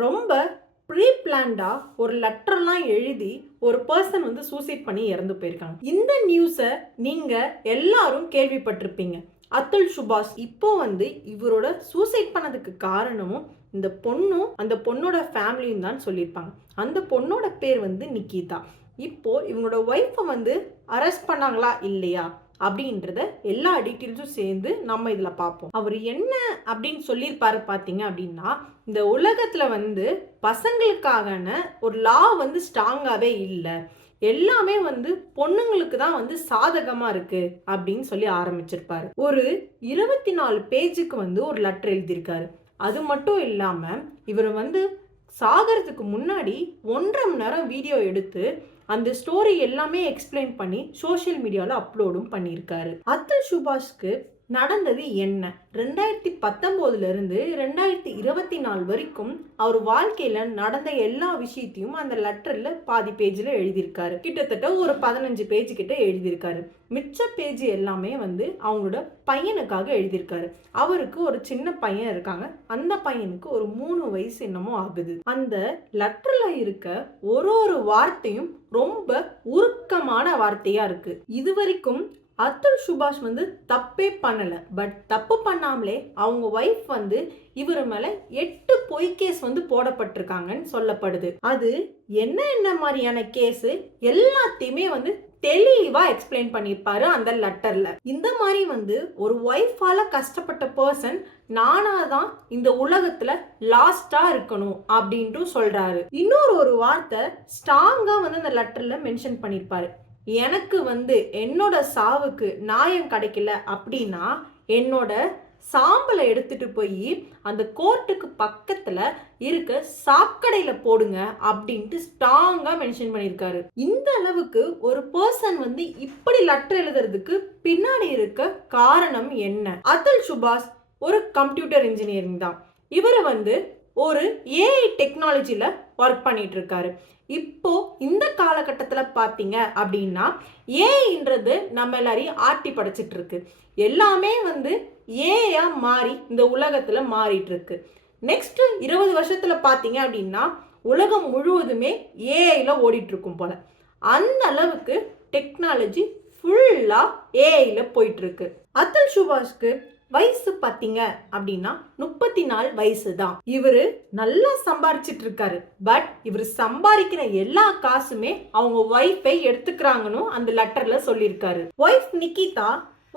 ரொம்ப ப்ரீ பிளான்டா ஒரு லெட்டர்லாம் எழுதி ஒரு பர்சன் வந்து சூசைட் பண்ணி இறந்து போயிருக்காங்க. இந்த நியூஸை நீங்க எல்லாரும் கேள்விப்பட்டிருப்பீங்க. அதுல் சுபாஷ் இப்போ வந்து இவரோட சூசைட் பண்ணதுக்கு காரணமும் இந்த பொண்ணும் அந்த பொண்ணோட ஃபேமிலியும் தான் சொல்லியிருப்பாங்க. அந்த பொண்ணோட பேர் வந்து நிக்கிதா. இப்போ இவங்களோட ஒய்ஃபை வந்து அரெஸ்ட் பண்ணாங்களா இல்லையா அப்படின்றத எல்லா டீட்டெயில்ஸும் சேர்ந்து நம்ம இதில் பார்ப்போம். அவர் என்ன அப்படின்னு சொல்லியிருப்பாரு பார்த்தீங்க அப்படின்னா, இந்த உலகத்தில் வந்து பசங்களுக்கான ஒரு லா வந்து ஸ்ட்ராங்காகவே இல்லை, எல்லாமே வந்து பொண்ணுங்களுக்கு தான் வந்து சாதகமாக இருக்கு அப்படின்னு சொல்லி ஆரம்பிச்சிருப்பாரு. ஒரு 24 பேஜுக்கு வந்து ஒரு லெட்டர் எழுதியிருக்காரு. அது மட்டும் இல்லாமல் இவர் வந்து சாகிறதுக்கு முன்னாடி 1.5 மணி நேரம் வீடியோ எடுத்து அந்த ஸ்டோரி எல்லாமே எக்ஸ்பிளைன் பண்ணி சோஷியல் மீடியாவில் அப்லோடும் பண்ணியிருக்காரு. அதுல் சுபாஷ்க்கு நடந்தது என்ன, 2019 2024 வரைக்கும் அவர் வாழ்க்கையில நடந்த எல்லா விஷயத்தையும் அந்த லெட்டர்ல பாதி பேஜ்ல எழுதியிருக்காரு. கிட்டத்தட்ட ஒரு 15 பேஜ் கிட்ட எழுதியிருக்காரு. மிச்ச பேஜ் எல்லாமே வந்து அவங்களோட பையனுக்காக எழுதியிருக்காரு. அவருக்கு ஒரு சின்ன பையன் இருக்காங்க. அந்த பையனுக்கு ஒரு 3 வயசு என்னமோ ஆகுது. அந்த லெட்டர்ல இருக்க ஒரு வார்த்தையும் ரொம்ப உருக்கமான வார்த்தையா இருக்கு. இது வரைக்கும் அதுல் சுபாஷ் வந்து தப்பே பண்ணல. பட் தப்பு பண்ணாமலே அவங்க ஒய்ஃப் வந்து இவர் மேல 8 பொய் கேஸ் வந்து போடப்பட்டிருக்காங்கன்னு சொல்லப்படுது. அது என்ன மாதிரியான கேஸ் எல்லாத்தையுமே வந்து தெளிவா எக்ஸ்பிளைன் பண்ணியிருப்பாரு அந்த லெட்டர்ல. இந்த மாதிரி வந்து ஒரு ஒய்ஃபால கஷ்டப்பட்ட பர்சன் நானாதான் இந்த உலகத்துல லாஸ்டா இருக்கணும் அப்படின்ட்டு சொல்றாரு. இன்னொரு வார்த்தை ஸ்ட்ராங்கா வந்து அந்த லெட்டர்ல மென்ஷன் பண்ணியிருப்பாரு. எனக்கு வந்து என்னோட சாவுக்கு நியாயம் கிடைக்கல அப்படின்னா என்னோட சாம்பலை எடுத்துட்டு போய் அந்த கோர்ட்டுக்கு பக்கத்துல இருக்க சாக்கடையில போடுங்க அப்படின்ட்டு ஸ்ட்ராங்கா மென்ஷன் பண்ணியிருக்காரு. இந்த அளவுக்கு ஒரு பர்சன் வந்து இப்படி லெட்டர் எழுதுறதுக்கு பின்னாடி இருக்க காரணம் என்ன? அதுல் சுபாஷ் ஒரு கம்ப்யூட்டர் இன்ஜினியரிங் தான். இவர் வந்து ஒரு ஏஐ டெக்னாலஜில ஒர்க் பண்ணிட்டு இருக்காரு. இப்போ இந்த காலகட்டத்தில் பார்த்தீங்க அப்படின்னா ஏஐன்றது நம்ம எல்லாரையும் ஆட்டி படைச்சிட்டு இருக்கு. எல்லாமே வந்து ஏஐயா மாறி இந்த உலகத்துல மாறிட்டு இருக்கு. நெக்ஸ்ட் 20 வருஷத்துல பார்த்தீங்க அப்படின்னா உலகம் முழுவதுமே ஏஐல ஓடிட்டு இருக்கும் போல. அந்த அளவுக்கு டெக்னாலஜி ஃபுல்லா ஏஐல போயிட்டு இருக்கு. அதுல் சுபாஷ்க்கு வயசு பார்த்தீங்க அப்படின்னா 34 வயசு தான். இவரு நல்லா சம்பாரிச்சிட்டு இருக்காரு. பட் இவர் சம்பாதிக்கிற எல்லா காசுமே அவங்க ஒய்ஃபை எடுத்துக்கிறாங்கன்னு அந்த லெட்டர்ல சொல்லியிருக்காரு. ஒய்ஃப் நிக்கிதா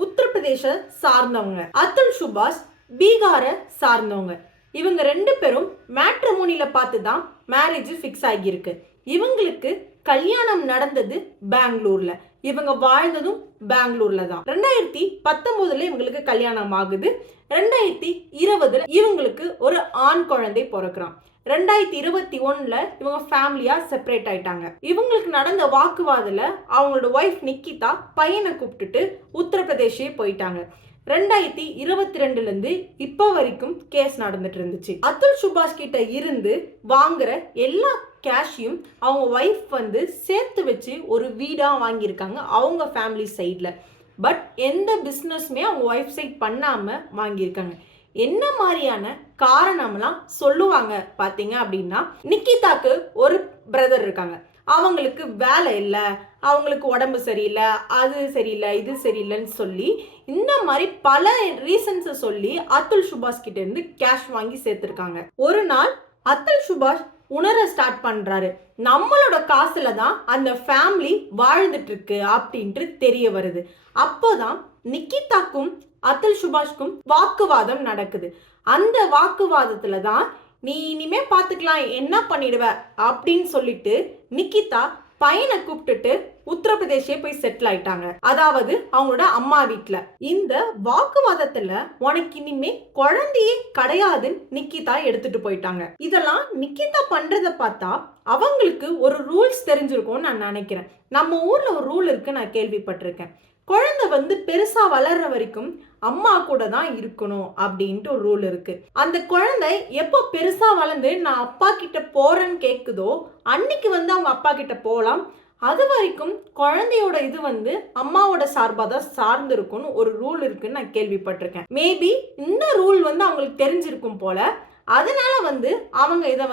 உத்தரப்பிரதேச சார்ந்தவங்க, அதுல் சுபாஷ் பீகார சார்ந்தவங்க. இவங்க 2 பேரும் மேட்ரிமோனியில பார்த்து தான் மேரேஜ் ஃபிக்ஸ் ஆகியிருக்கு. இவங்களுக்கு கல்யாணம் நடந்தது பெங்களூர்ல, இவங்க வாழ்ந்ததும் பெங்களூர்ல தான். 2019 இவங்களுக்கு கல்யாணம் ஆகுது. 2020 இவங்களுக்கு ஒரு ஆண் குழந்தை பிறக்கிறான். 2021 இவங்க ஃபேமிலியா செப்பரேட் ஆயிட்டாங்க. இவங்களுக்கு நடந்த வாக்குவாதத்துல அவங்களோட ஒய்ஃப் நிக்கிதா பையனை கூப்பிட்டுட்டு உத்தரப்பிரதேஷே போயிட்டாங்க. 2022 இப்போ வரைக்கும் கேஸ் நடந்துட்டு இருந்துச்சு. அதுல் சுபாஷ் கிட்ட இருந்து வாங்குற எல்லா கேஷையும் அவங்க ஒய்ஃப் வந்து சேர்த்து வச்சு ஒரு வீடா வாங்கியிருக்காங்க அவங்க ஃபேமிலி சைட்ல. பட் எந்த பிஸ்னஸ்மே அவங்க ஒய்ஃப் சைட் பண்ணாம வாங்கியிருக்காங்க. என்ன மாதிரியான காரணம்லாம் சொல்லுவாங்க பார்த்தீங்க அப்படின்னா, நிக்கிதாக்கு ஒரு பிரதர் இருக்காங்க. அவங்களுக்கு வேலை இல்லை, அவங்களுக்கு உடம்பு சரியில்லை, அது சரியில்லை, இது சரியில்லைன்னு சொல்லி இந்த மாதிரி பல ரீசன்ஸை சொல்லி அதுல் சுபாஷ் கிட்ட இருந்து கேஷ் வாங்கி சேர்த்துருக்காங்க. ஒரு நாள் அதுல் சுபாஷ் உணர ஸ்டார்ட் பண்றாரு, நம்மளோட காசுல தான் அந்த ஃபேமிலி வாழ்ந்துட்டு இருக்கு அப்படின்ட்டு தெரிய வருது. அப்போதான் நிக்கிதாக்கும் அதுல் சுபாஷ்க்கும் வாக்குவாதம் நடக்குது. அந்த வாக்குவாதத்துல தான் நீ இனிமே பார்த்துக்கலாம் என்ன பண்ணிடுவ அப்படின்னு சொல்லிட்டு நிக்கிதா பையனை கூப்பிட்டுட்டு உத்தரப்பிரதேசே போய் செட்டில் ஆயிட்டாங்க. அதாவது அவங்களோட அம்மா வீட்டுல. இந்த வாக்குவாதத்துல உனக்கு இனிமே குழந்தையே கிடையாதுன்னு நிக்கிதா எடுத்துட்டு போயிட்டாங்க. இதெல்லாம் நிக்கிதா பண்றத பார்த்தா அவங்களுக்கு ஒரு ரூல்ஸ் தெரிஞ்சிருக்கும்னு நான் நினைக்கிறேன். நம்ம ஊர்ல ஒரு ரூல் இருக்கு, நான் கேள்விப்பட்டிருக்கேன். குழந்தை வந்து பெருசா வளர்ற வரைக்கும் அம்மா கூட தான் இருக்கணும் அப்படின்ட்டு ஒரு ரூல் இருக்கு. அந்த குழந்தை எப்போ பெருசா வளர்ந்து நான் அப்பா கிட்ட போறேன்னு கேக்குதோ அன்னைக்கு வந்து அவங்க அப்பா கிட்ட போகலாம். அது வரைக்கும் குழந்தையோட இது வந்து அம்மாவோட சார்பாக தான் சார்ந்து இருக்கும்னு ஒரு ரூல் இருக்குன்னு நான் கேள்விப்பட்டிருக்கேன். மேபி இந்த ரூல் வந்து அவங்களுக்கு தெரிஞ்சிருக்கும் போல. அதனால அவங்க இதை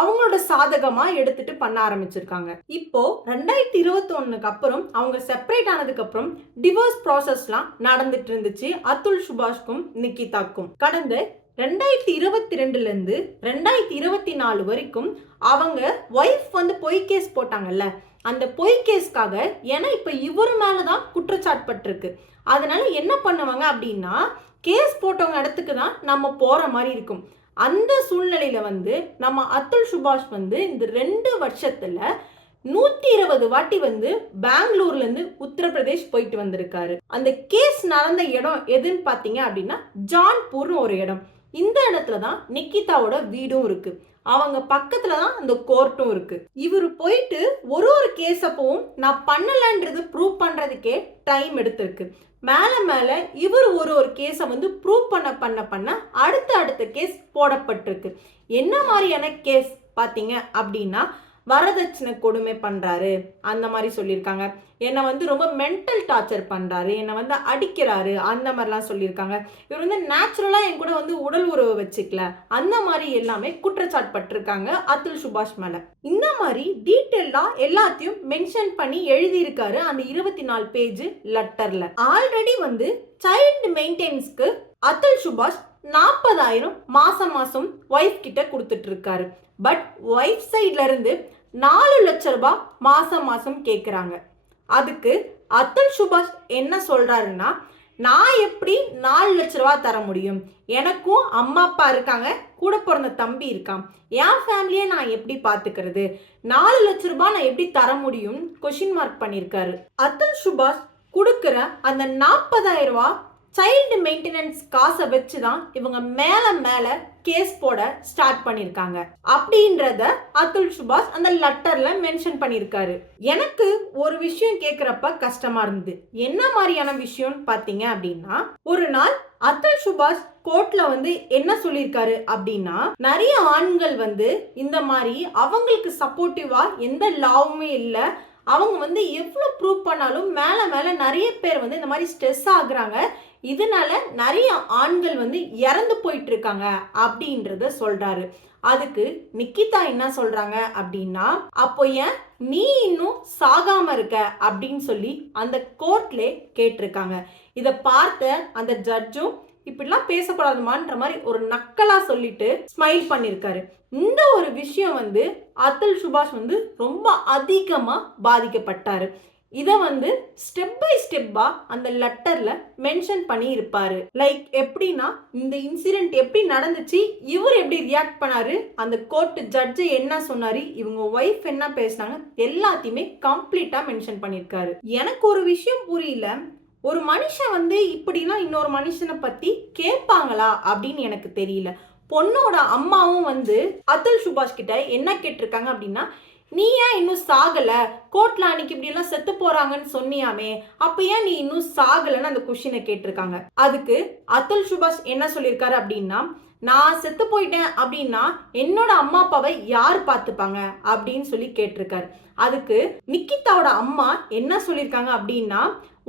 அவங்களோட சாதகமா எடுத்துட்டு பண்ண ஆரம்பிச்சிருக்காங்க. இப்போ 2021க்கு அப்புறம் அவங்க செப்பரேட் ஆனதுக்கு அப்புறம் டிவோர்ஸ் ப்ராசஸ்லாம் நடந்துட்டு இருந்துச்சு அதுல் சுபாஷ்க்கும் நிக்கிதாக்கும். கடந்த 2022ல இருந்து 2024 வரைக்கும் அவங்க ஒய்ஃப் பொய் கேஸ் போட்டாங்கல்ல, அந்த பொய் கேஸ்க்காக ஏன்னா இப்ப இவர் மேலதான் குற்றச்சாட்டு. அதனால என்ன பண்ணுவாங்க அப்படின்னா, கேஸ் போட்டவங்க இடத்துக்கு தான் நம்ம போற மாதிரி இருக்கும். அந்த சூழ்நிலையில நம்ம அதுல் சுபாஷ் இந்த 2 வருஷத்துல 120 வாட்டி பெங்களூர்ல இருந்து உத்தரப்பிரதேஷ் போயிட்டு வந்திருக்காரு. அந்த கேஸ் நடந்த இடம் எதுன்னு பாத்தீங்க அப்படின்னா ஜான்பூர்னு ஒரு இடம். இந்த இடத்துல தான் நிக்கிதாவோட வீடும் இருக்கு. அவங்க பக்கத்துல தான் அந்த கோர்ட்டும் இருக்கு. இவர் போயிட்டு ஒரு கேஸ் அப்பவும் நான் பண்ணலன்றது ப்ரூவ் பண்றதுக்கே டைம் எடுத்திருக்கு. மேல இவர் ஒரு கேஸை ப்ரூவ் பண்ண அடுத்த கேஸ் போடப்பட்டிருக்கு. என்ன மாதிரியான கேஸ் பாத்தீங்க அப்படின்னா, வரதட்சணை கொடுமை பண்றாரு அந்த மாதிரி சொல்லியிருக்காங்க. என்னை ரொம்ப மென்டல் டார்ச்சர் பண்றாரு, என்னை அடிக்கிறாரு அந்த மாதிரிலாம் சொல்லியிருக்காங்க. இவர் நேச்சுரலா என் கூட உடல் உறவு வச்சுக்கல அந்த மாதிரி எல்லாமே குற்றச்சாட்டு பட்டிருக்காங்க அதுல் சுபாஷ் மேல. இந்த மாதிரி டீட்டெயிலா எல்லாத்தையும் மென்ஷன் பண்ணி எழுதியிருக்காரு அந்த 24 பேஜ் லெட்டர்ல. ஆல்ரெடி சைல்டு மெயின்டெனன்ஸ்க்கு அதுல் சுபாஷ் 40,000 மாசம் ஒய்ஃப் கிட்ட கொடுத்துட்டு இருக்காரு. பட் ஒய்ஃப் சைட்ல இருந்து 4 லட்சம் ரூபாய் மாசம் கேட்குறாங்க. அதுக்கு அதுல் சுபாஷ் என்ன சொல்றாருன்னா, நான் எப்படி 4 லட்சம் ரூபாய் தர முடியும், எனக்கும் அம்மா அப்பா இருக்காங்க, கூட பிறந்த தம்பி இருக்கான், என் ஃபேமிலியை நான் எப்படி பார்த்துக்கிறது, 4 லட்சம் ரூபாய் நான் எப்படி தர முடியும் கொஸ்டின் மார்க் பண்ணியிருக்காரு. அதுல் சுபாஷ் கொடுக்குற அந்த 40,000 ரூபாய் சைல்டு மெயின்டெனன்ஸ் காசை வச்சுதான் இவங்க மேல கேஸ் போட ஸ்டார்ட் பண்ணிருக்காங்க அப்படின்றத அதுல் சுபாஷ் அந்த லெட்டர்ல மென்ஷன் பண்ணிருக்காரு. எனக்கு ஒரு விஷயம் கேக்குறப்ப கஷ்டமா இருந்தது. என்ன மாதிரியான விஷயம் பாத்தீங்க அப்படின்னா, ஒரு நாள் அதுல் சுபாஷ் கோர்ட்ல என்ன சொல்லியிருக்காரு அப்படின்னா, நிறைய ஆண்கள் இந்த மாதிரி அவங்களுக்கு சப்போர்ட்டிவா எந்த லாவுமே இல்லை, அவங்க எவ்வளவு ப்ரூவ் பண்ணாலும் மேல நிறைய பேர் இந்த மாதிரி ஸ்ட்ரெஸ் ஆகுறாங்க, இதனால நிறைய ஆண்கள் இறந்து போயிட்டு இருக்காங்க அப்படின்றத சொல்றாரு. அதுக்கு நிக்கிதா என்ன சொல்றாங்க அப்படின்னா, அப்போ ஏன் நீ இன்னும் சாகாம இருக்க அப்படின்னு சொல்லி அந்த கோர்ட்ல கேட்டிருக்காங்க. இத பார்த்த அந்த ஜட்ஜும் இப்படிலாம் பேசக்கூடாதுமான்ற மாதிரி ஒரு நக்கலா சொல்லிட்டு ஸ்மைல் பண்ணிருக்காரு. இந்த ஒரு விஷயம் அதுல் சுபாஷ் ரொம்ப அதிகமா பாதிக்கப்பட்டாரு. இத ஸ்டெப் பை ஸ்டெப்பா அந்த லெட்டர்ல மென்ஷன் பண்ணி இருப்பாரு. லைக் எப்படின்னா, இந்த இன்சிடென்ட் எப்படி நடந்துச்சு, இவர் எப்படி ரியாக்ட் பண்ணாரு, அந்த கோர்ட் ஜட்ஜ் என்ன சொன்னாரு, இவங்க ஒய்ஃப் என்ன பேசினாங்க, எல்லாத்தையுமே கம்ப்ளீட்டா மென்ஷன் பண்ணிருக்காரு. எனக்கு ஒரு விஷயம் புரியல, ஒரு மனுஷன் இப்படிலாம் இன்னொரு மனுஷனை பத்தி கேட்பாங்களா அப்படின்னு எனக்கு தெரியல. பொண்ணோட அம்மாவும் அதுல் சுபாஷ் கிட்ட என்ன கேட்டிருக்காங்க அப்படின்னா, நீ ஏன் இன்னும் சாகல, கோர்ட்ல அன்னைக்கு இப்படி எல்லாம் செத்து போறாங்கன்னு சொன்னியாமே, அப்ப ஏன் நீ இன்னும் சாகலன்னு அந்த கொஸ்டினை கேட்டிருக்காங்க. அதுக்கு அதுல் சுபாஷ் என்ன சொல்லியிருக்காரு அப்படின்னா, நான் செத்து போயிட்டேன் அப்படின்னா என்னோட அம்மா அப்பாவை யார் பார்த்துப்பாங்க அப்படின்னு சொல்லி கேட்டிருக்காரு. அதுக்கு நிக்கிதாவோட அம்மா என்ன சொல்லியிருக்காங்க அப்படின்னா,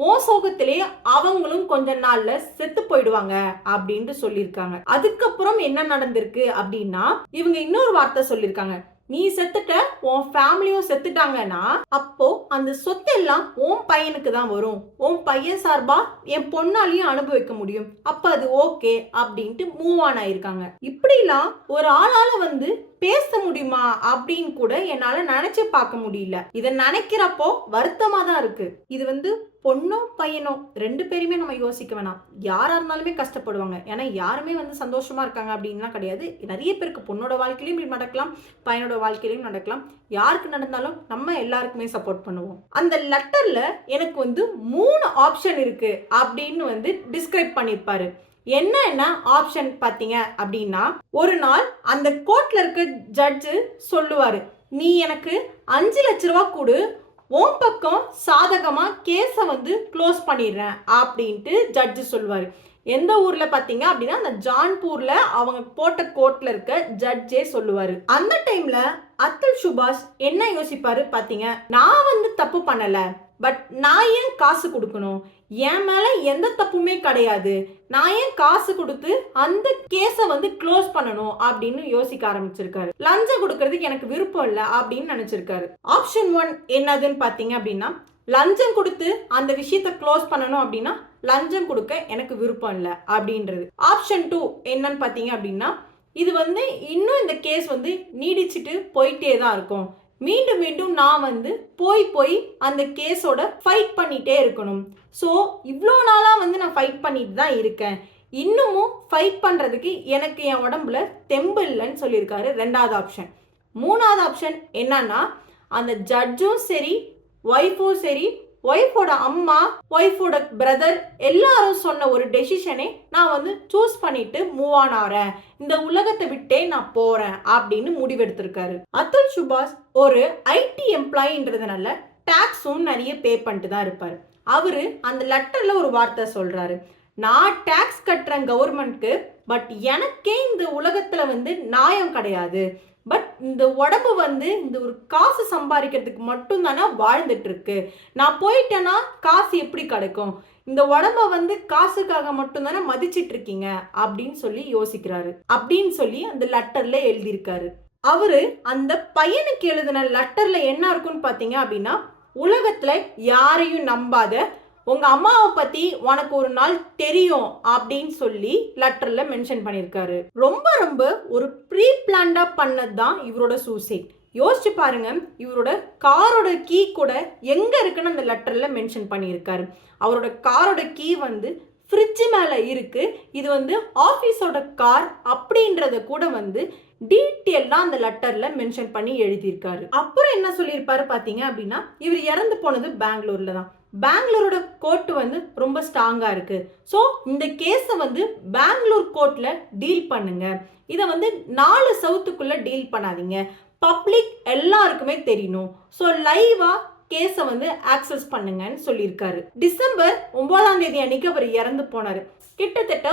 ஓ சோகத்திலே அவங்களும் கொஞ்ச நாள்ல செத்து போயிடுவாங்க அப்படின்ட்டு சொல்லியிருக்காங்க. அதுக்கப்புறம் என்ன நடந்திருக்கு அப்படின்னா, இவங்க இன்னொரு வார்த்தை சொல்லியிருக்காங்க, நீ செத்துட்ட, உன் ஃபேமிலியும் செத்துட்டாங்கன்னா அப்போ அந்த சொத்து எல்லாம் உன் பையனுக்கு தான் வரும், உன் பையன் சார்பா என் பொண்ணாலையும் அனுபவிக்க முடியும், அப்ப அது ஓகே அப்படின்ட்டு மூவ் ஆன் ஆயிருக்காங்க. இப்படிலாம் ஒரு ஆளால பேச முடியுமா அப்படின்னு கூட என்னால நினைச்சு பார்க்க முடியல. இதை நினைக்கிறப்போ வருத்தமா தான் இருக்கு. இது பொண்ணோ பையனோ 2 பேருமே நம்ம யோசிக்க வேணாம், யாரா இருந்தாலுமே கஷ்டப்படுவாங்க. ஏன்னா யாருமே சந்தோஷமா இருக்காங்க அப்படின்லாம் கிடையாது. நிறைய பேருக்கு பொண்ணோட வாழ்க்கையிலும் இப்படி நடக்கலாம், பையனோட வாழ்க்கையிலும் நடக்கலாம். யாருக்கு நடந்தாலும் நம்ம எல்லாருக்குமே சப்போர்ட் பண்ணுவோம். அந்த லெட்டர்ல எனக்கு 3 ஆப்ஷன் இருக்கு அப்படின்னு டிஸ்கிரைப் பண்ணிருப்பாரு. என்ன ஆப்ஷன் பாத்தீங்க அப்படின்னா, ஒரு நாள் அந்த கோர்ட்ல இருக்க ஜட்ஜு சொல்லுவாரு, நீ எனக்கு 5 லட்சம் ரூபாய் கொடு, உன் பக்கம் சாதகமா கேஸ க்ளோஸ் பண்ணிடுறேன் அப்படின்ட்டு ஜட்ஜு சொல்லுவாரு. எந்த ஊர்ல பாத்தீங்க அப்படின்னா, அந்த ஜான்பூர்ல அவங்க போட்ட கோர்ட்ல இருக்க ஜட்ஜே சொல்லுவாரு. அந்த டைம்ல அதுல் சுபாஷ் என்ன யோசிப்பாரு பாத்தீங்க, நான் தப்பு பண்ணல, பட் நான் ஏன் காசு கொடுக்கணும், என் மேல எந்த தப்புமே கிடையாது, நான் ஏன் காசு கொடுத்து அந்த கேஸை வந்து க்ளோஸ் பண்ணணும் அப்படின்னு யோசிக்க ஆரம்பிச்சிருக்காரு. லஞ்சம் கொடுக்கறதுக்கு எனக்கு விருப்பம் இல்லை அப்படின்னு நினைச்சிருக்காரு. ஆப்ஷன் 1 என்னதுன்னு பாத்தீங்க அப்படின்னா, லஞ்சம் கொடுத்து அந்த விஷயத்தை க்ளோஸ் பண்ணணும் அப்படின்னா லஞ்சம் கொடுக்க எனக்கு விருப்பம் இல்லை அப்படின்றது. ஆப்ஷன் 2 என்னன்னு பாத்தீங்க அப்படின்னா, இது வந்து இன்னும் இந்த கேஸ் வந்து நீடிச்சுட்டு போயிட்டே தான் இருக்கும், மீண்டும் மீண்டும் நான் வந்து போய் அந்த கேஸோட ஃபைட் பண்ணிட்டே இருக்கணும். ஸோ இவ்வளோ நாளாக வந்து நான் ஃபைட் பண்ணிட்டு தான் இருக்கேன், இன்னமும் ஃபைட் பண்ணுறதுக்கு எனக்கு என் உடம்புல தெம்பு இல்லைன்னு சொல்லியிருக்காரு. 2வது ஆப்ஷன். 3வது ஆப்ஷன் என்னன்னா, அந்த ஜட்ஜும் சரி, ஒய்ஃபும் சரி, ஒய்ஃபோட அம்மா, ஒய்ஃபோட பிரதர் எல்லாரும் சொன்ன ஒரு டெசிஷனே நான் வந்து சூஸ் பண்ணிட்டு மூவ் ஆன் ஆறேன், இந்த உலகத்தை விட்டே நான் போறேன் அப்படின்னு முடிவெடுத்திருக்காரு. அதுல் சுபாஷ் ஒரு ஐடி எம்ப்ளாயின்றதுனால டாக்ஸும் நிறைய பே பண்ணிட்டு தான் இருப்பாரு. அவரு அந்த லெட்டர்ல ஒரு வார்த்தை சொல்றாரு, நான் டாக்ஸ் கட்டுறேன் கவர்மெண்ட்க்கு, பட் எனக்கே இந்த உலகத்துல வந்து நியாயம் கிடையாது, பட் இந்த உடம்பு வந்து இந்த ஒரு காசு சம்பாதிக்கிறதுக்கு மட்டும் தானே வாழ்ந்துட்டு இருக்கு, நான் போயிட்டேன்னா காசு எப்படி கிடைக்கும், இந்த உடம்ப வந்து காசுக்காக மட்டும் தானே மதிச்சிட்டு இருக்கீங்க அப்படின்னு சொல்லி யோசிக்கிறாரு. அப்படின்னு சொல்லி அந்த லெட்டர்ல எழுதியிருக்காரு. அவரு அந்த பையனுக்கு எழுதின லெட்டர்ல என்ன இருக்குன்னு பாத்தீங்க அப்படின்னா, உலகத்துல யாரையும் நம்பாத, உங்க அம்மாவை பத்தி உனக்கு ஒரு நாள் தெரியும் அப்படின்னு சொல்லி லெட்டர்ல மென்ஷன் பண்ணியிருக்காரு. ரொம்ப ரொம்ப ஒரு ப்ரீ பிளான்டா பண்ணது தான் இவரோட சூசைட். யோசிச்சு பாருங்க, இவரோட காரோட கீ கூட எங்க இருக்குன்னு அந்த லெட்டர்ல மென்ஷன் பண்ணியிருக்காரு. அவரோட காரோட கீ வந்து ஃப்ரிட்ஜ் மேல இருக்கு, இது வந்து ஆஃபீஸோட கார் அப்படின்றத கூட வந்து டீட்டெயிலாக அந்த லெட்டர்ல மென்ஷன் பண்ணி எழுதியிருக்காரு. அப்புறம் என்ன சொல்லியிருப்பாரு பாத்தீங்க அப்படின்னா, இவர் இறந்து போனது பெங்களூர்ல தான். பெங்களூரோட கோர்ட் வந்து ரொம்ப ஸ்ட்ராங்கா இருக்கு, ஸோ இந்த கேஸை வந்து பெங்களூர் கோர்ட்ல டீல் பண்ணுங்க, இதை வந்து 4 சவுத்துக்குள்ள டீல் பண்ணாதீங்க, பப்ளிக் எல்லாருக்குமே தெரியணும், ஸோ லைவா கேஸை வந்து ஆக்சஸ் பண்ணுங்கன்னு சொல்லியிருக்காரு. டிசம்பர் 9ஆம் தேதி அன்னைக்கு அவர் இறந்து போனாரு. கிட்டத்தட்ட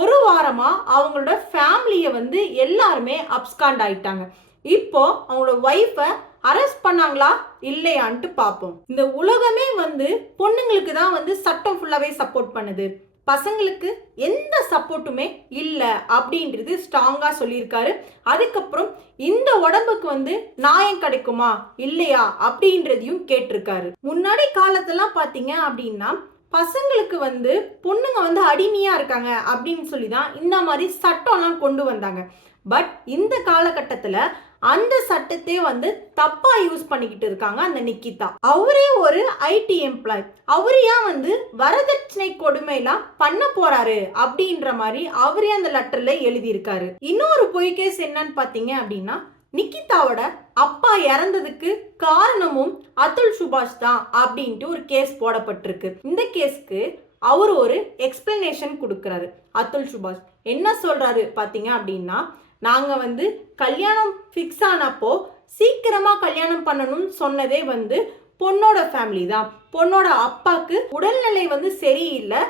ஒரு வாரமா அவங்களோட ஃபேமிலியை வந்து எல்லாருமே அப்ஸ்காண்ட் ஆயிட்டாங்க. இப்போ அவங்களோட ஒய்ஃபை அரெஸ்ட் பண்ணாங்களா இல்லையான்ட்டு பார்ப்போம். இந்த உலகமே வந்து பொண்ணுங்களுக்கு தான் வந்து சட்டம் ஃபுல்லாவே சப்போர்ட் பண்ணுது, பசங்களுக்கு எந்த சப்போர்ட்டுமே இல்லை அப்படின்றது ஸ்ட்ராங்கா சொல்லியிருக்காரு. அதுக்கப்புறம் இந்த உடம்புக்கு வந்து நியாயம் கிடைக்குமா இல்லையா அப்படின்றதையும் கேட்டிருக்காரு. முன்னாடி காலத்தெல்லாம் பார்த்தீங்க அப்படின்னா, பசங்களுக்கு வந்து பொண்ணுங்க வந்து அடிமையா இருக்காங்க அப்படின்னு சொல்லி தான் இந்த மாதிரி சட்டம்லாம் கொண்டு வந்தாங்க. பட் இந்த காலகட்டத்தில் அந்த சட்டத்தை வந்து தப்பா யூஸ் பண்ணிக்கிட்டு இருக்காங்க அந்த நிக்கிதா. அவரே ஒரு ஐடி எம்ப்ளாய், அவரையா வந்து வரதட்சணை கொடுமைலாம் பண்ண போறாரு அப்படின்ற மாதிரி அவரே அந்த லெட்டர்ல எழுதியிருக்காரு. இன்னொரு பொய் கேஸ் என்னன்னு பாத்தீங்க அப்படின்னா, நிக்கிதாவோட அப்பா இறந்ததுக்கு காரணமும் அதுல் சுபாஷ் தான் அப்படின்ட்டு ஒரு கேஸ் போடப்பட்டிருக்கு. இந்த கேஸ்க்கு அவர் ஒரு எக்ஸ்பிளனேஷன் கொடுக்கிறாரு. அதுல் சுபாஷ் என்ன சொல்றாரு பாத்தீங்க அப்படின்னா, நாங்க வந்து கல்யாணம் ஃபிக்ஸ் ஆனப்போ சீக்கிரமா கல்யாணம் பண்ணணும்னு சொன்னதே வந்து பொண்ணோட ஃபேமிலி தான், பொண்ணோட அப்பாக்கு உடல்நிலை வந்து சரியில்லை,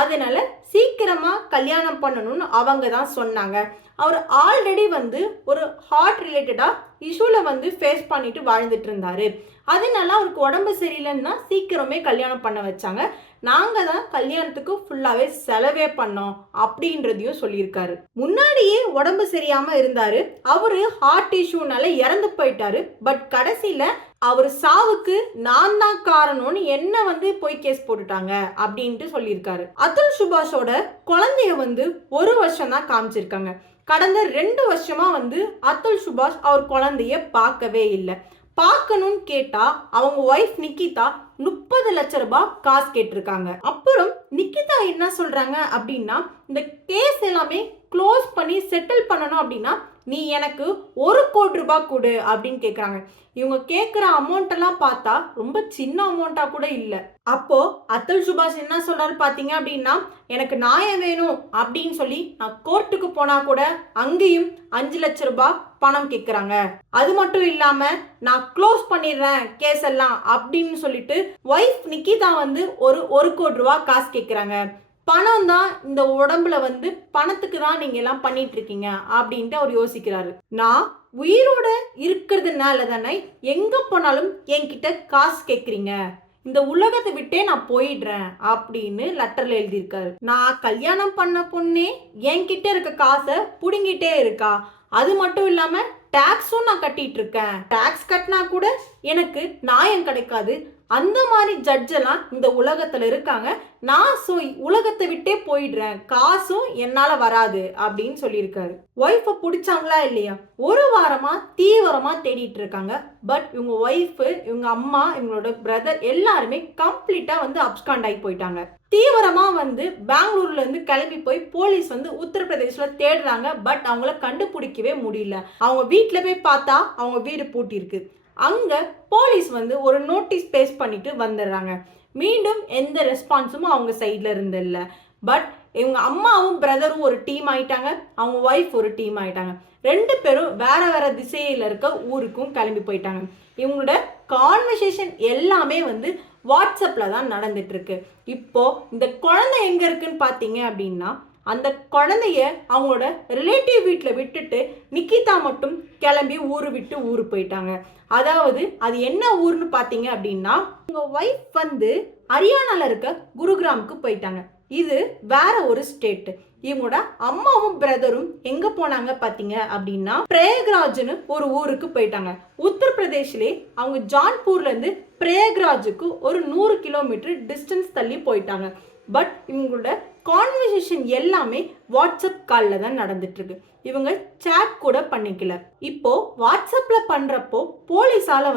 அதனால சீக்கிரமா கல்யாணம் பண்ணணும்னு அவங்க தான் சொன்னாங்க. அவர் ஆல்ரெடி வந்து ஒரு ஹார்ட் ரிலேட்டடா இஷ்யூல வந்து ஃபேஸ் பண்ணிட்டு வாழ்ந்துட்டு இருந்தாரு, அதனால அவருக்கு உடம்பு சரியில்லைன்னா சீக்கிரமே கல்யாணம் பண்ண வச்சாங்க, நாங்க தான் கல்யாணத்துக்கு ஃபுல்லாவே செலவே பண்ணோம் அப்படின்றதையும் சொல்லியிருக்காரு. முன்னாடியே உடம்பு சரியாம இருந்தாரு, அவரு ஹார்ட் இஷ்யூனால இறந்து போயிட்டாரு, பட் கடைசியில அவர் சாவுக்கு நான் தான் காரணம்னு என்ன வந்து போய் கேஸ் போட்டுட்டாங்க அப்படின்ட்டு சொல்லியிருக்காரு. அதுல் சுபாஷோட குழந்தைய வந்து 1 வருஷம் தான் காமிச்சிருக்காங்க. கடந்த 2 வருஷமா வந்து அதுல் சுபாஷ் அவர் குழந்தைய பார்க்கவே இல்லை. பார்க்கணும்னு கேட்டா அவங்க ஒய்ஃப் நிக்கிதா 30 லட்சம் ரூபாய் காசு கேட்டிருக்காங்க. அப்புறம் நிக்கிதா என்ன சொல்றாங்க அப்படின்னா, இந்த கேஸ் எல்லாமே க்ளோஸ் பண்ணி செட்டில் பண்ணணும் அப்படின்னா நீ எனக்கு 1 கோடி ரூபாய் கொடு அப்படின்னு கேட்குறாங்க. இவங்க கேட்குற அமௌண்ட் எல்லாம் பார்த்தா ரொம்ப சின்ன அமௌண்ட்டா கூட இல்லை. அப்போ அதுல் சுபாஷ் என்ன சொல்றாரு பார்த்தீங்க அப்படின்னா, எனக்கு நியாயம் வேணும் அப்படின்னு சொல்லி நான் கோர்ட்டுக்கு போனா கூட அங்கேயும் 5 லட்சம் ரூபாய் பணம் கேட்குறாங்க. அது மட்டும் இல்லாம நான் க்ளோஸ் பண்ணிடுறேன் கேஸ் எல்லாம் அப்படின்னு சொல்லிட்டு ஒய்ஃப் நிக்கிதா வந்து ஒரு கோடி ரூபாய் காசு கேட்குறாங்க. பணம் தான் இந்த உடம்புல வந்து பணத்துக்கு தான் நீங்க எல்லாம் பண்ணிட்டு இருக்கீங்க அப்படின்ட்டு அவர் யோசிக்கிறாரு. நான் உயிரோட இருக்கிறதுனால தானே எங்க போனாலும் என்கிட்ட காசு கேட்குறீங்க, இந்த உலகத்தை விட்டே நான் போயிடுறேன் அப்படின்னு லெட்டர்ல எழுதியிருக்காரு. நான் கல்யாணம் பண்ண பொண்ணே என்கிட்ட இருக்க காசை புடுங்கிட்டே இருக்கா, அது மட்டும் இல்லாம டாக்ஸும் நான் கட்டிட்டு இருக்கேன், டாக்ஸ் கட்டினா கூட எனக்கு நியாயம் கிடைக்காது, அந்த மாதிரி ஜட்ஜெல்லாம் இந்த உலகத்துல இருக்காங்க, நான் உலகத்தை விட்டே போயிடுறேன், காசும் என்னால வராது அப்படின்னு சொல்லியிருக்காரு. ஒய்ஃபை பிடிச்சாங்களா இல்லையா, ஒரு வாரமா தீவிரமா தேடிட்டு இருக்காங்க. பட் இவங்க ஒய்ஃபு, இவங்க அம்மா, இவங்களோட பிரதர் எல்லாருமே கம்ப்ளீட்டா அப்ஸ்காண்ட் ஆகி போயிட்டாங்க. தீவிரமா பெங்களூர்ல இருந்து கிளம்பி போய் போலீஸ் உத்தரப்பிரதேஷ்ல தேடுறாங்க. பட் அவங்கள கண்டுபிடிக்கவே முடியல. அவங்க வீட்டுல போய் பார்த்தா அவங்க வீடு பூட்டி இருக்கு. அங்க போலீஸ் ஒரு நோட்டீஸ் பேஸ் பண்ணிட்டு வந்துடுறாங்க. மீண்டும் எந்த ரெஸ்பான்ஸும் அவங்க சைட்ல இருந்து இல்லை. பட் இவங்க அம்மாவும் பிரதரும் ஒரு டீம் ஆயிட்டாங்க, அவங்க ஒய்ஃப் ஒரு டீம் ஆயிட்டாங்க. 2 பேரும் வேற வேற திசையில இருக்க ஊருக்கும் கிளம்பி போயிட்டாங்க. இவங்களோட கான்வர்சேஷன் எல்லாமே வாட்ஸ்அப்ல தான் நடந்துட்டு இருக்கு. இப்போ இந்த குழந்தை எங்க இருக்குன்னு பாத்தீங்க அப்படின்னா, அந்த குழந்தைய அவங்களோட ரிலேட்டிவ் வீட்டில் விட்டுட்டு நிக்கிதா மட்டும் கிளம்பி ஊரு விட்டு ஊரு போயிட்டாங்க. அதாவது அது என்ன ஊர்னு பார்த்தீங்க அப்படின்னா, உங்க ஒய்ஃப் ஹரியானால இருக்க குருகிராமுக்கு போயிட்டாங்க. இது வேற ஒரு ஸ்டேட். இவங்களோட அம்மாவும் பிரதரும் எங்க போனாங்க பாத்தீங்க அப்படின்னா, பிரயாக்ராஜ்னு ஒரு ஊருக்கு போயிட்டாங்க. உத்தரப்பிரதேஷ்லே அவங்க ஜான்பூர்ல இருந்து பிரயாக்ராஜுக்கு ஒரு 100 கிலோமீட்டர் டிஸ்டன்ஸ் தள்ளி போயிட்டாங்க. பட் இவங்களோட கான்வர்சேஷன் எல்லாமே வாட்ஸ்அப் காலில் தான் நடந்துட்டு இருக்கு. இவங்க சேட் கூட பண்ணிக்கல. இப்போ வாட்ஸ்அப்ல பண்றப்போ போலீஸால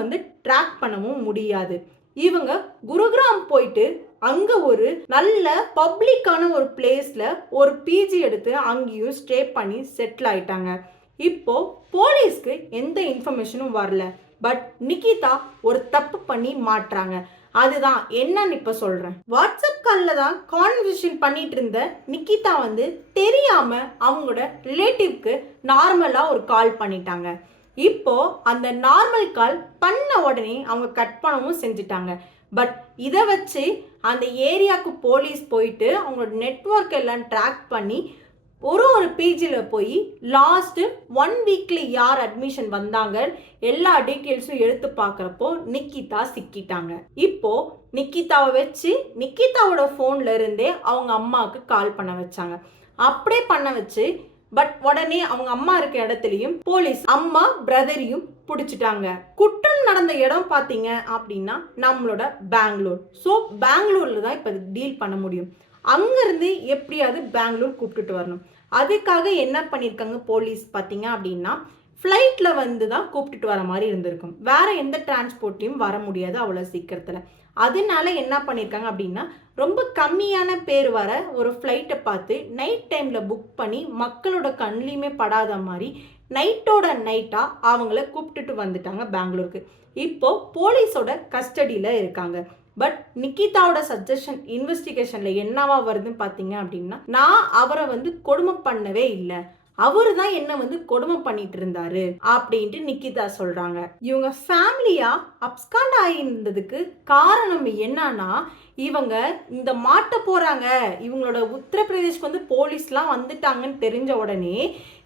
ட்ராக் பண்ணவும் முடியாது. இவங்க குருகிராம் போயிட்டு அங்க ஒரு நல்ல பப்ளிக்கான ஒரு பிளேஸ்ல ஒரு பிஜி எடுத்து அங்கேயும் ஸ்டே பண்ணி செட்டில் ஆயிட்டாங்க. இப்போ போலீஸ்க்கு எந்த இன்ஃபர்மேஷனும் வரல. பட் நிக்கிதா ஒரு தப்பு பண்ணி மாட்டுறாங்க. அதுதான் என்னன்னு இப்ப சொல்றேன். வாட்ஸ்அப் கால்ல தான் கான்வர்சேஷன் பண்ணிட்டு இருந்த நிக்கிதா தெரியாம அவங்களோட ரிலேட்டிவ்க்கு நார்மலா ஒரு கால் பண்ணிட்டாங்க. இப்போ அந்த நார்மல் கால் பண்ண உடனே அவங்க கட் பண்ணவும் செஞ்சுட்டாங்க. பட் இதை வச்சு அந்த ஏரியாவுக்கு போலீஸ் போயிட்டு அவங்களோட நெட்வொர்க் எல்லாம் ட்ராக் பண்ணி ஒரு பேஜில் போய் லாஸ்ட்டு 1 வீக்ல யார் அட்மிஷன் வந்தாங்க எல்லா டீட்டெயில்ஸும் எடுத்து பார்க்குறப்போ நிக்கிதா சிக்கிட்டாங்க. இப்போ நிக்கிதாவை வச்சு நிக்கிதாவோட ஃபோன்ல இருந்தே அவங்க அம்மாவுக்கு கால் பண்ண வச்சாங்க. அப்படியே பண்ண வச்சு பட் உடனே அவங்க அம்மா இருக்க இடத்துலையும் போலீஸ் அம்மா பிரதரையும் பிடிச்சிட்டாங்க. குற்றம் நடந்த இடம் பார்த்தீங்க அப்படின்னா நம்மளோட பெங்களூர். ஸோ பெங்களூர்ல தான் இப்போ டீல் பண்ண முடியும். அங்கிருந்து எப்படியாவது பெங்களூர் கூப்பிட்டுட்டு வரணும். அதுக்காக என்ன பண்ணியிருக்காங்க போலீஸ் பார்த்தீங்க அப்படின்னா, ஃப்ளைட்டில் தான் கூப்பிட்டுட்டு வர மாதிரி இருந்திருக்கும். வேற எந்த டிரான்ஸ்போர்ட்லையும் வர முடியாது அவ்வளோ சீக்கிரத்தில். அதனால என்ன பண்ணியிருக்காங்க அப்படின்னா, ரொம்ப கம்மியான பேர் வர ஒரு ஃப்ளைட்டை பார்த்து நைட் டைமில் புக் பண்ணி மக்களோட கண்ணிலையுமே படாத மாதிரி நைட்டோட நைட்டாக அவங்கள கூப்பிட்டுட்டு வந்துட்டாங்க பெங்களூருக்கு. இப்போ போலீஸோட கஸ்டடியில் இருக்காங்க. பட் நிக்கிதாவோட சஜஷன் இன்வெஸ்டிகேஷன்ல என்னவா வருதுன்னு பார்த்தீங்க அப்படின்னா, நான் அவரை கொடுமை பண்ணவே இல்லை, அவரு தான் என்ன கொடுமை பண்ணிட்டு இருந்தாரு அப்படின்ட்டு நிக்கிதா சொல்றாங்க. இவங்க ஃபேமிலியா அப்ஸ்காண்ட் ஆகியிருந்ததுக்கு காரணம் என்னன்னா, இவங்க இந்த மாட்ட போறாங்க, இவங்களோட உத்தரப்பிரதேஷ்க்கு போலீஸ்லாம் வந்துட்டாங்கன்னு தெரிஞ்ச உடனே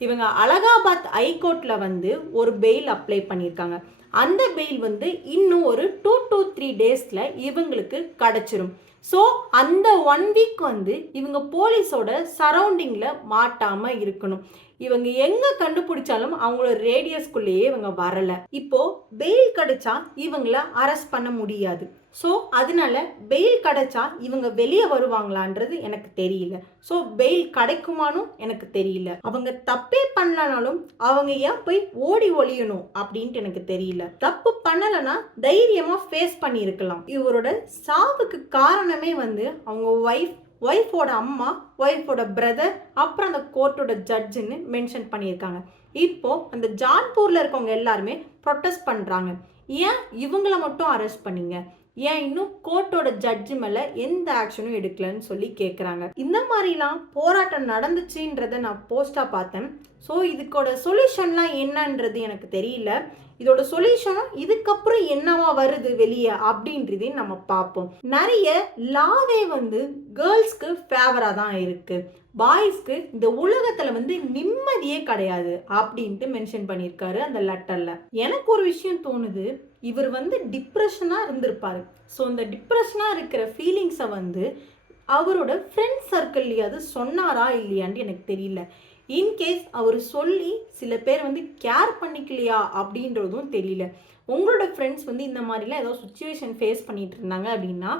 இவங்க அலகாபாத் ஹைகோர்ட்ல ஒரு பெயில் அப்ளை பண்ணியிருக்காங்க. அந்த பெயில் இன்னும் ஒரு 2 to 3 டேஸ்ல இவங்களுக்கு கிடைச்சிரும். ஸோ அந்த 1 வீக் இவங்க போலீஸோட சரௌண்டிங்ல மாட்டாம இருக்கணும். இவங்க எங்க கண்டுபிடிச்சாலும் அவங்களோட ரேடியஸ்குள்ளேயே இவங்க வரல. இப்போ பெயில் கிடைச்சா இவங்கள அரெஸ்ட் பண்ண முடியாது. ஸோ அதனால பெயில் கிடைச்சா இவங்க வெளியே வருவாங்களான்றது எனக்கு தெரியல. ஸோ பெயில் கிடைக்குமானும் எனக்கு தெரியல. அவங்க தப்பே பண்ணலனாலும் அவங்க ஏன் போய் ஓடி ஒளியணும் அப்படின்ட்டு எனக்கு தெரியல. தப்பு பண்ணலைன்னா தைரியமா ஃபேஸ் பண்ணி இருக்கலாம். இவரோட சாவுக்கு காரணமே அவங்க ஒய்ஃபோட அம்மா, ஒய்ஃபோட பிரதர், அப்புறம் அந்த கோர்ட்டோட ஜட்ஜுன்னு மென்ஷன் பண்ணியிருக்காங்க. இப்போ அந்த ஜான்பூர்ல இருக்கவங்க எல்லாருமே ப்ரொட்டஸ்ட் பண்றாங்க. ஏன் இவங்கள மட்டும் அரெஸ்ட் பண்ணீங்க, ஏன் இன்னும் கோர்ட்டோட ஜட்ஜு மேல எந்த ஆக்ஷனும் எடுக்கலன்னு சொல்லி கேட்குறாங்க. இந்த மாதிரிலாம் போராட்டம் நடந்துச்சுன்றத நான் போஸ்டா பார்த்தேன். ஸோ இதுக்கோட சொல்யூஷன்லாம் என்னன்றது எனக்கு தெரியல. இதோட சொல்யூஷனும் இதுக்கப்புறம் என்னவா வருது வெளியே அப்படின்றதையும் நம்ம பார்ப்போம். நிறைய லாவே கேர்ள்ஸ்க்கு ஃபேவராக தான் இருக்கு, பாய்ஸ்க்கு இந்த உலகத்துல நிம்மதியே கிடையாது அப்படின்ட்டு மென்ஷன் பண்ணியிருக்காரு அந்த லெட்டர்ல. எனக்கு ஒரு விஷயம் தோணுது, இவர் டிப்ரெஷனா இருந்திருப்பாரு. ஸோ இந்த டிப்ரெஷனா இருக்கிற ஃபீலிங்ஸை அவரோட ஃப்ரெண்ட் சர்க்கிள்லையாவது சொன்னாரா இல்லையான்னு எனக்கு தெரியல. இன்கேஸ் அவர் சொல்லி சில பேர் கேர் பண்ணிக்கலையா அப்படின்றதும் தெரியல. உங்களோட ஃப்ரெண்ட்ஸ் இந்த மாதிரிலாம் ஏதோ சுச்சுவேஷன் ஃபேஸ் பண்ணிட்டு இருந்தாங்க அப்படின்னா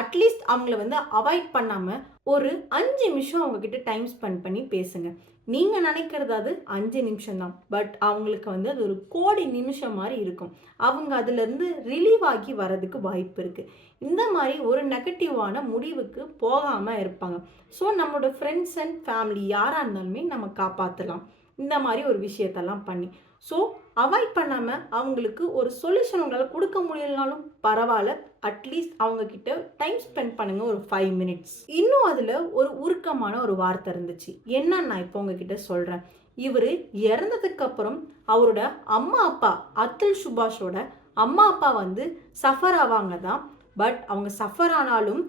அட்லீஸ்ட் அவங்கள அவாய்ட் பண்ணாமல் ஒரு 5 நிமிஷம் அவங்கக்கிட்ட டைம் ஸ்பெண்ட் பண்ணி பேசுங்க. நீங்கள் நினைக்கிறது அது 5 நிமிஷம் தான், பட் அவங்களுக்கு அது ஒரு கோடி நிமிஷம் மாதிரி இருக்கும். அவங்க அதுலேருந்து ரிலீவ் ஆகி வரதுக்கு வாய்ப்பு இருக்குது. இந்த மாதிரி ஒரு நெகட்டிவான முடிவுக்கு போகாமல் இருப்பாங்க. ஸோ நம்மளோட ஃப்ரெண்ட்ஸ் அண்ட் ஃபேமிலி யாராக இருந்தாலுமே நம்ம காப்பாற்றலாம் இந்த மாதிரி ஒரு விஷயத்தெல்லாம் பண்ணி. ஸோ அவாய்ட் பண்ணாமல் அவங்களுக்கு ஒரு சொல்யூஷன் உங்களால் கொடுக்க முடியலனாலும் பரவாயில்ல, அட்லீஸ்ட் அவங்கக்கிட்ட டைம் ஸ்பெண்ட் பண்ணுங்கள் ஒரு 5 மினிட்ஸ். இன்னும் அதில் ஒரு உருக்கமான ஒரு வார்த்தை இருந்துச்சு. என்னன்னு நான் இப்போ உங்ககிட்ட சொல்கிறேன். இவர் இறந்ததுக்கு அப்புறம் அவரோட அம்மா அப்பா அத்துல் சுபாஷோட அம்மா அப்பா சஃபர் ஆவாங்க தான். பட் அவங்க சஃபர் ஆனாலும்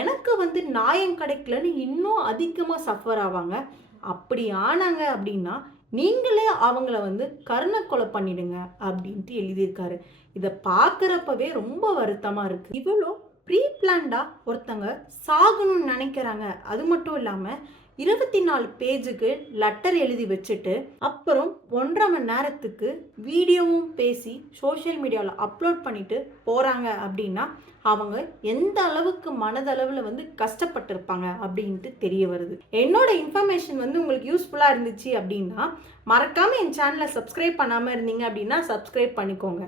எனக்கு நியாயம் கிடைக்கலன்னு இன்னும் அதிகமாக சஃபர் ஆவாங்க. அப்படி ஆனாங்க அப்படின்னா நீங்களே அவங்கள கருணை கொலை பண்ணிடுங்க அப்படின்ட்டு எழுதியிருக்காரு. இதை பார்க்குறப்பவே ரொம்ப வருத்தமாக இருக்குது. இவ்வளோ ப்ரீ பிளான்டாக ஒருத்தங்க சாகணும்னு நினைக்கிறாங்க. அது மட்டும் இல்லாமல் 24 பேஜுக்கு லெட்டர் எழுதி வச்சுட்டு அப்புறம் 1.5 மணி நேரத்துக்கு வீடியோவும் பேசி சோஷியல் மீடியாவில் அப்லோட் பண்ணிட்டு போகிறாங்க அப்படின்னா அவங்க எந்த அளவுக்கு மனதளவில் கஷ்டப்பட்டிருப்பாங்க அப்படின்ட்டு தெரிய வருது. என்னோட இன்ஃபர்மேஷன் உங்களுக்கு யூஸ்ஃபுல்லாக இருந்துச்சு அப்படின்னா மறக்காமல் என் சேனலை சப்ஸ்கிரைப் பண்ணாமல் இருந்தீங்க அப்படின்னா சப்ஸ்கிரைப் பண்ணிக்கோங்க.